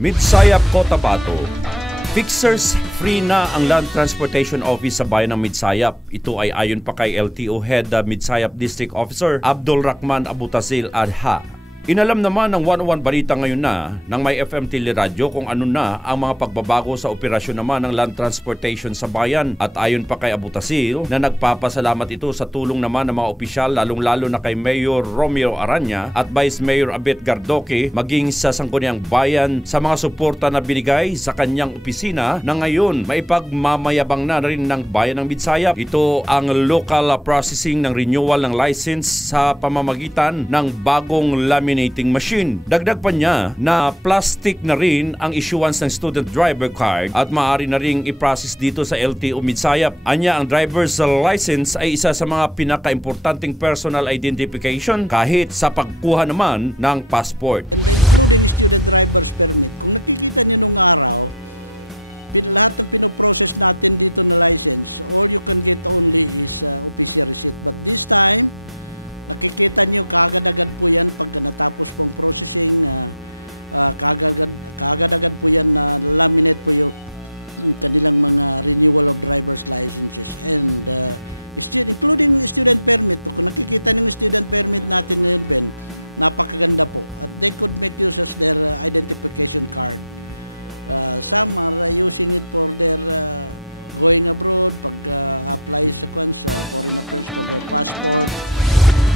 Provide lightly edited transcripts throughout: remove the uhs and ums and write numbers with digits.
Midsayap, Cotabato. Fixers free na ang Land Transportation Office sa bayan ng Midsayap. Ito ay ayon pa kay LTO Head Midsayap District Officer Abdul Rahman Abutazil Adha. Inalam naman ng 101 Balita ngayon na ng may FM Teleradyo kung ano na ang mga pagbabago sa operasyon naman ng land transportation sa bayan. At ayon pa kay Abutazil na nagpapasalamat ito sa tulong naman ng mga opisyal lalong-lalo na kay Mayor Romeo Aranya at Vice Mayor Abet Gardoque maging sa Sangguniang Bayan sa mga suporta na binigay sa kanyang opisina na ngayon maipagmamayabang na rin ng bayan ng Midsayap. Ito ang local processing ng renewal ng license sa pamamagitan ng bagong laminating machine. Dagdag pa niya na plastic na rin ang issuance ng student driver card at maaari na ring i-process dito sa LTO Midsayap. Anya, ang driver's license ay isa sa mga pinaka-importanting personal identification kahit sa pagkuha naman ng passport. And including student driver's permit. Kung nakikita niyo nung araw, lahat ng pinoprocess natin dito na license, all you can get only is official receipt. But this time, nakikita niyo kaagad-agad po yan pag natapos pong processing, kaagad-agad po yan na laminate po yung kanilang mga renewal of driver's licenses and including student permit. Kung nakikita niyo yung student permit natin ngayon, Ben, napakaganda po at they could make use as their identification card. Some are using it for their going abroad, pag-apply sa foreign affairs for their passport.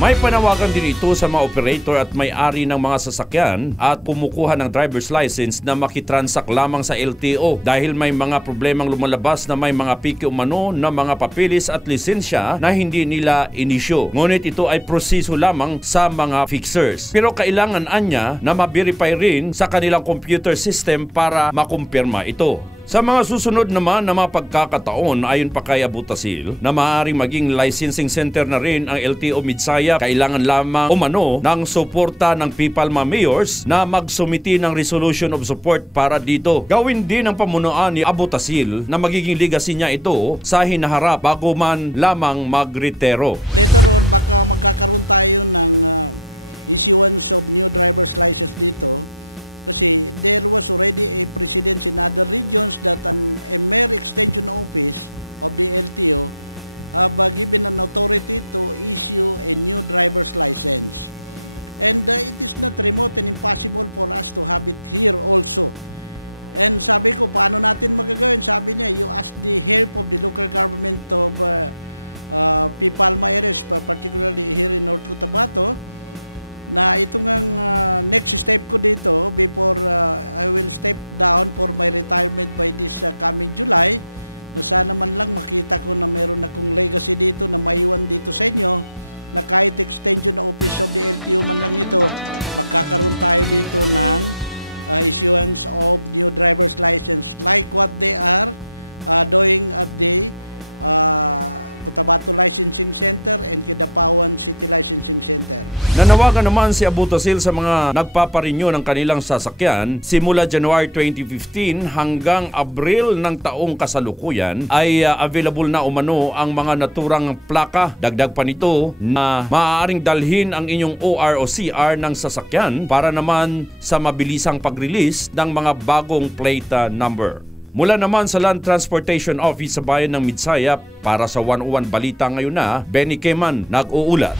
May panawagan din ito sa mga operator at may-ari ng mga sasakyan at kumukuha ng driver's license na makitransak lamang sa LTO dahil may mga problemang lumalabas na may mga piki umano na mga papilis at lisensya na hindi nila inisyo. Ngunit ito ay proseso lamang sa mga fixers. Pero kailangan anya na ma-verify rin sa kanilang computer system para makumpirma ito. Sa mga susunod naman na mga pagkakataon, ayon pa kay Abutazil, na maaaring maging licensing center na rin ang LTO Midsayap, kailangan lamang umano ng suporta ng Pipalma Mayors na magsumiti ng resolution of support para dito. Gawin din ang pamunuan ni Abutazil na magiging legacy niya ito sa hinaharap bago man lamang magretiro. Later on, baka magkakaroon tayo ng issuance of new driver's license dito. Kasi there was already a precedent in other regions that a mere extension office of the LTO have given an authority to issue a new driver's license. And it is not remote and impossible for us to have it here also. And sabi ko, paano natin magagawin? Sabi niya, you ask the help of the local government of Pipalma areas, particularly here in North Cotabato, na itong ang next step ko dito before I will step down for my retirement by this coming July, na sana man lang makita ko na meron akong legacy dito na maiwan dito sa inyo, na kahit extension office of the LTO man lang ito, magkakaroon tayo dito ng issuance of new driver's license like what they are doing at the Cotabato Licensing Center and Kidapawan City Licensing Center. Nanawagan naman si Abutazil sa mga nagpaparenew ng kanilang sasakyan simula January 2015 hanggang Abril ng taong kasalukuyan ay available na umano ang mga naturang plaka. Dagdag pa nito na maaaring dalhin ang inyong OR o CR ng sasakyan para naman sa mabilisang pag-release ng mga bagong plate number. Mula naman sa Land Transportation Office sa bayan ng Midsayap, para sa 101 Balita ngayon na, Benny Keman nag-uulat.